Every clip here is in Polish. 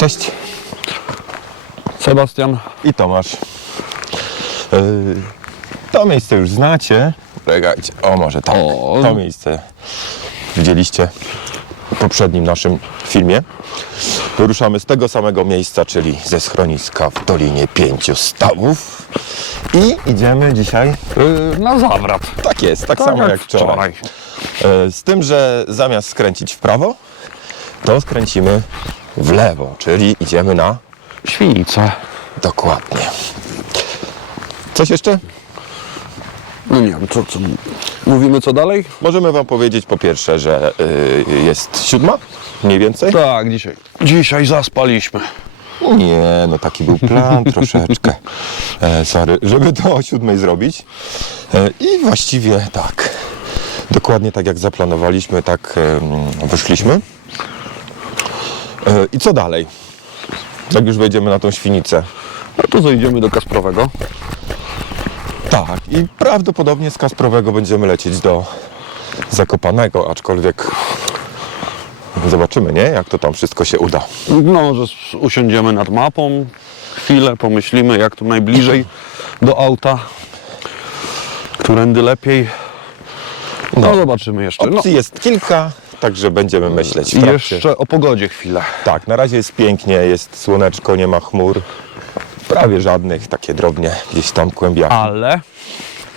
Cześć. Sebastian. I Tomasz. Yy, to miejsce już znacie. Czekajcie, o może tak. O. To miejsce widzieliście w poprzednim naszym filmie. Wyruszamy z tego samego miejsca, czyli ze schroniska w Dolinie Pięciu Stawów. I idziemy dzisiaj, Yy, na zawrat. tak jest, tak, samo jak wczoraj. E, Z tym, że zamiast skręcić w prawo, to skręcimy w lewo, czyli idziemy na Świnica. dokładnie. Coś jeszcze? No nie wiem, co, co. Mówimy co dalej? Możemy Wam powiedzieć po pierwsze, że y, jest siódma, mniej więcej. Tak, dzisiaj. Dzisiaj zaspaliśmy. Nie, no taki był plan troszeczkę. E, sorry, żeby to o siódmej zrobić. E, I właściwie tak. Dokładnie tak jak zaplanowaliśmy, tak em, wyszliśmy. E, I co dalej? Jak już wejdziemy na tą świnicę. No to zejdziemy do Kasprowego. Tak, i prawdopodobnie z Kasprowego będziemy lecieć do Zakopanego, aczkolwiek zobaczymy, nie? Jak to tam wszystko się uda. No, że usiądziemy nad mapą. Chwilę pomyślimy, jak tu najbliżej do auta. Którędy lepiej. No, zobaczymy jeszcze. No, Opcji jest kilka, także będziemy myśleć i jeszcze o pogodzie chwilę. Tak, na razie jest pięknie, jest słoneczko, nie ma chmur. Prawie żadnych, takie drobnie gdzieś tam kłębiaki. Ale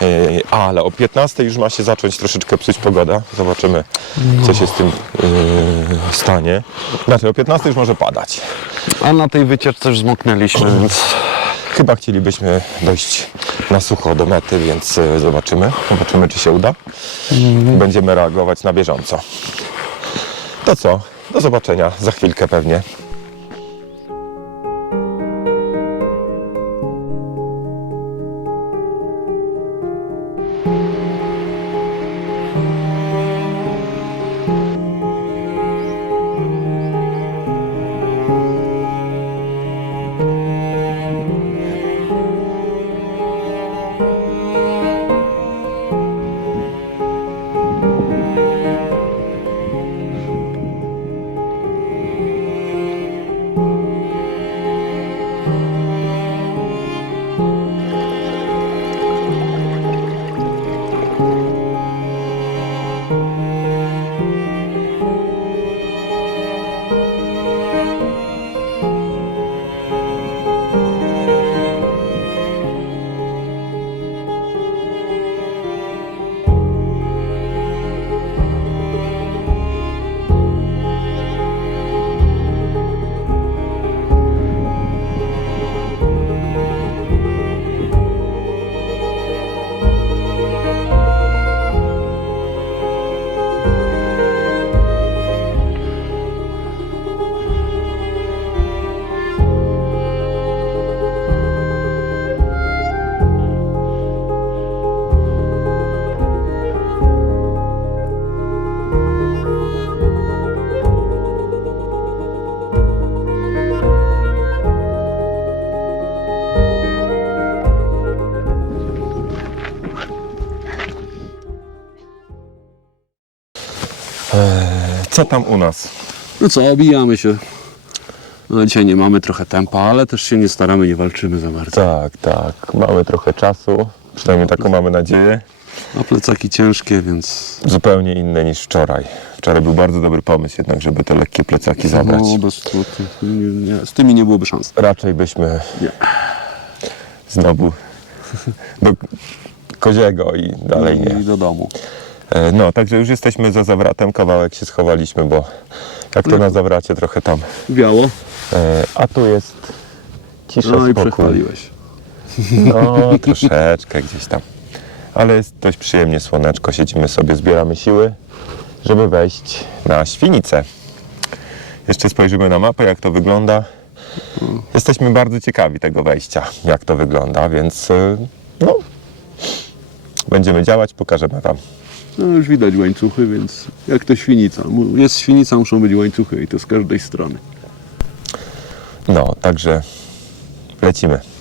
Yy, ale o 15 już ma się zacząć troszeczkę psuć pogoda. Zobaczymy, co się z tym yy, stanie. Znaczy, o 15 już może padać. a na tej wycieczce już zmoknęliśmy, więc Chyba chcielibyśmy dojść na sucho do mety, więc yy, zobaczymy. Zobaczymy, czy się uda. Będziemy reagować na bieżąco. To co? Do zobaczenia za chwilkę pewnie. Co tam u nas? no co, obijamy się. No dzisiaj nie mamy trochę tempa, ale też się nie staramy, nie walczymy za bardzo. Tak, tak. Mamy trochę czasu. Przynajmniej taką mamy nadzieję. A plecaki ciężkie, więc Zupełnie inne niż wczoraj. Wczoraj był bardzo dobry pomysł jednak, żeby te lekkie plecaki zabrać. no, bez. Nie, nie, z tymi nie byłoby szans. Raczej byśmy Nie. znowu do Koziego i dalej nie. I do domu. E, No, także już jesteśmy za zawratem, kawałek się schowaliśmy, bo jak to na zawracie trochę tam. Biało. E, A tu jest cisza, No i spokój. No, troszeczkę gdzieś tam. Ale jest dość przyjemnie, słoneczko, siedzimy sobie, zbieramy siły, żeby wejść na Świnicę. Jeszcze spojrzymy na mapę, jak to wygląda. Jesteśmy bardzo ciekawi tego wejścia, jak to wygląda, więc y, no, będziemy działać, pokażemy Wam. No już widać łańcuchy, więc jak to świnica. Jest świnica, muszą być łańcuchy i to z każdej strony. No, także lecimy.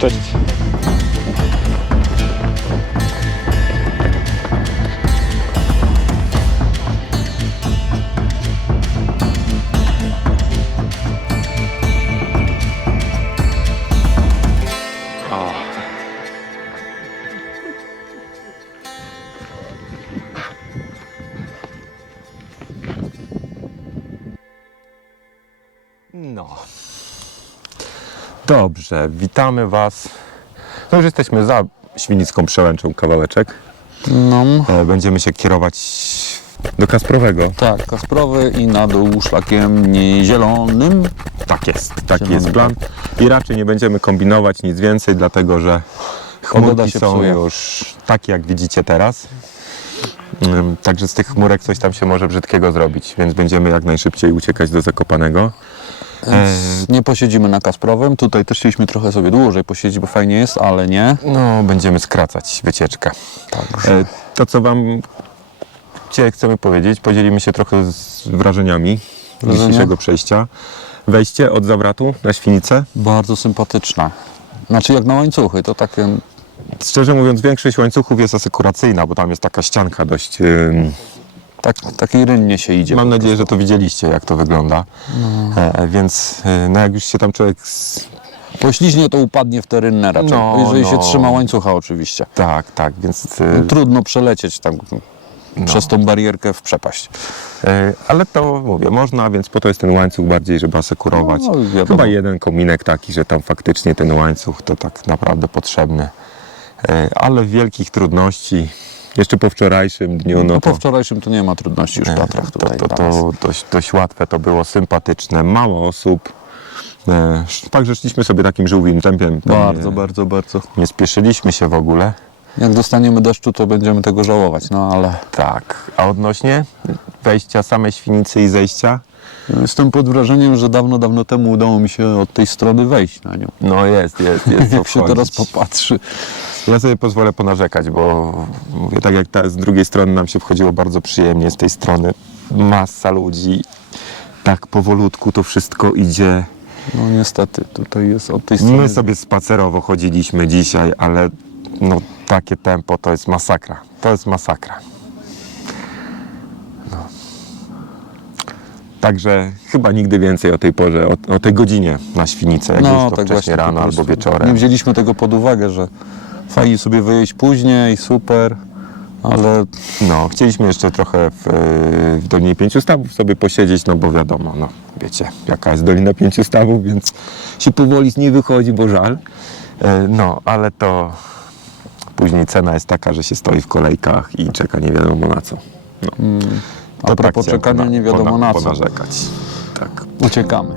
Cześć. No. Dobrze, witamy Was. No już jesteśmy za Świnicką Przełęczą kawałeczek. No, E, Będziemy się kierować do Kasprowego. tak, Kasprowy i na dół szlakiem zielonym. Tak jest, taki jest plan. I raczej nie będziemy kombinować nic więcej, dlatego że chmurki są psuje. już takie, jak widzicie teraz. Także z tych chmurek coś tam się może brzydkiego zrobić, więc będziemy jak najszybciej uciekać do Zakopanego. Nie posiedzimy na Kasprowym. Tutaj też chcieliśmy trochę sobie dłużej posiedzieć, bo fajnie jest, ale nie. No, będziemy skracać wycieczkę. Także E, To, co Wam dzisiaj chcemy powiedzieć, podzielimy się trochę z wrażeniami Wrażenia? dzisiejszego przejścia. Wejście od zawratu na Świnicę. bardzo sympatyczna. Znaczy jak na łańcuchy, to takie Szczerze mówiąc, większość łańcuchów jest asekuracyjna, bo tam jest taka ścianka dość... ym, tak, takiej rynnie się idzie. Mam nadzieję, że to widzieliście, jak to wygląda. E, Więc e, no, jak już się tam człowiek... s- Pośliźnie to upadnie w te rynne raczej, No, jeżeli się no. trzyma łańcucha oczywiście. Tak, tak, więc... e, Trudno przelecieć tam przez tą barierkę w przepaść. e, Ale to mówię, można, więc po to jest ten łańcuch bardziej, żeby asekurować. No, wiadomo. Chyba jeden kominek taki, że tam faktycznie ten łańcuch to tak naprawdę potrzebny. E, Ale wielkich trudności, jeszcze po wczorajszym dniu, no No to, po wczorajszym to nie ma trudności już w Tatrach to, tutaj. to, nas. to dość, dość łatwe to było, sympatyczne, mało osób. E, Także szliśmy sobie takim żółwim tempem. Tam Bardzo, nie, bardzo, bardzo. nie spieszyliśmy się w ogóle. Jak dostaniemy deszczu, to będziemy tego żałować, no ale Tak. A odnośnie wejścia samej świnicy i zejścia? Jestem pod wrażeniem, że dawno, dawno temu udało mi się od tej strony wejść na nią. No jest, jest, jest. Jak się teraz popatrzy. Ja sobie pozwolę ponarzekać, bo mówię, tak jak ta, z drugiej strony nam się wchodziło bardzo przyjemnie, z tej strony masa ludzi. Tak powolutku to wszystko idzie. No niestety, tutaj jest od tej strony. My sobie spacerowo chodziliśmy dzisiaj, ale no takie tempo to jest masakra. To jest masakra. Także chyba nigdy więcej o tej porze, o, o tej godzinie na świnicę, jak już to wcześniej tak po rano albo wieczorem. Nie wzięliśmy tego pod uwagę, że fajnie sobie wyjeść później, super, ale No, chcieliśmy jeszcze trochę w, w Dolinie Pięciu Stawów sobie posiedzieć, no bo wiadomo, no wiecie, jaka jest Dolina Pięciu Stawów, więc się powoli z niej wychodzi, bo żal. E, No, ale to później cena jest taka, że się stoi w kolejkach i czeka nie wiadomo na co. No. A propos chciałem czekania nie wiadomo na co. Ponarzekać. Tak. Uciekamy.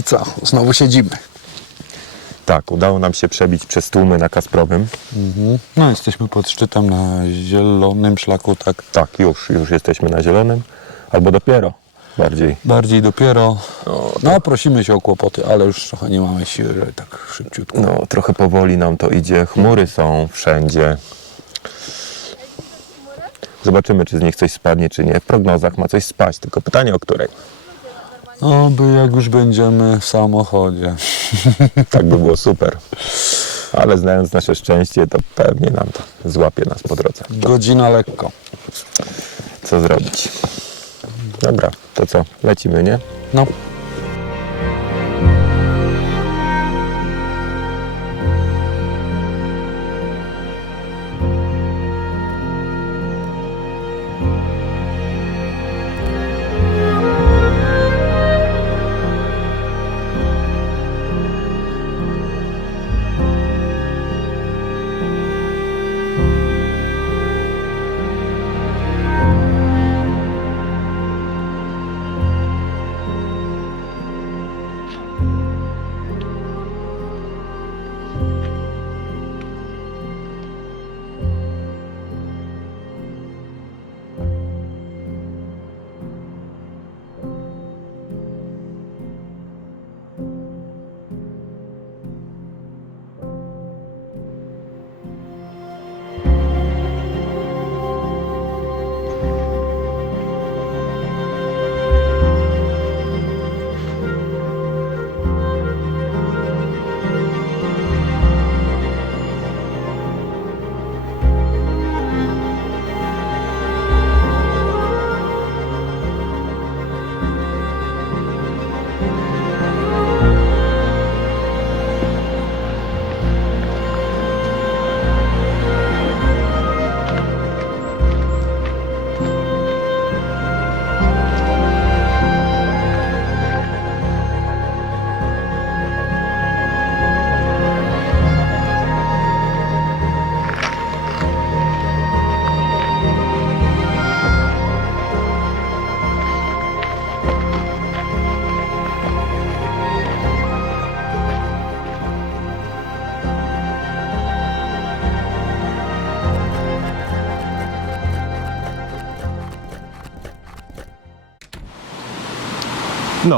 I co? Znowu siedzimy. Tak, udało nam się przebić przez tłumy na Kasprowym. No, jesteśmy pod szczytem na zielonym szlaku, tak Tak, już, już jesteśmy na zielonym. Albo dopiero bardziej. bardziej dopiero. No, prosimy się o kłopoty, ale już trochę nie mamy siły, żeby tak szybciutko. No, trochę powoli nam to idzie. Chmury są wszędzie. Zobaczymy, czy z nich coś spadnie, czy nie. W prognozach ma coś spaść, tylko pytanie o której. No, by jak już będziemy w samochodzie. Tak by było super. Ale znając nasze szczęście, to pewnie nam to złapie nas po drodze. Godzina lekko. Co zrobić? Dobra, to co? Lecimy, nie? No.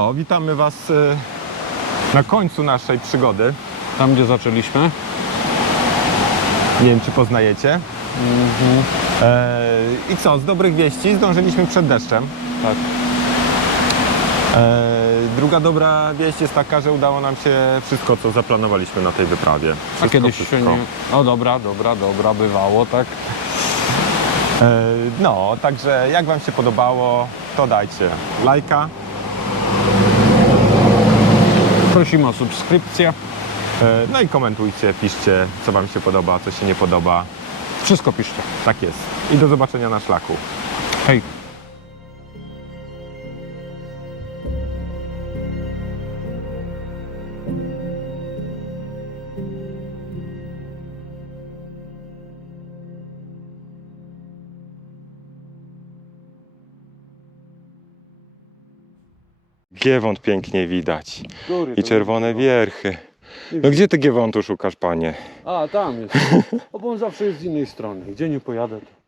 No, witamy Was y, na końcu naszej przygody. Tam, gdzie zaczęliśmy. Nie wiem, czy poznajecie. E, I co, z dobrych wieści zdążyliśmy przed deszczem. Tak. E, druga dobra wieść jest taka, że udało nam się wszystko, co zaplanowaliśmy na tej wyprawie. A Wszystko, kiedyś wszystko. się nie... O dobra, dobra, dobra, bywało, tak? E, no, także jak Wam się podobało, to dajcie lajka. Prosimy o subskrypcję. E, no i komentujcie, piszcie, co Wam się podoba, co się nie podoba. Wszystko piszcie. Tak jest. I do zobaczenia na szlaku. Hej. Giewont pięknie widać. I czerwone wierchy. No gdzie ty Giewontu szukasz, panie? A, tam jest. O, bo on zawsze jest z innej strony. Gdzie nie pojadę, to...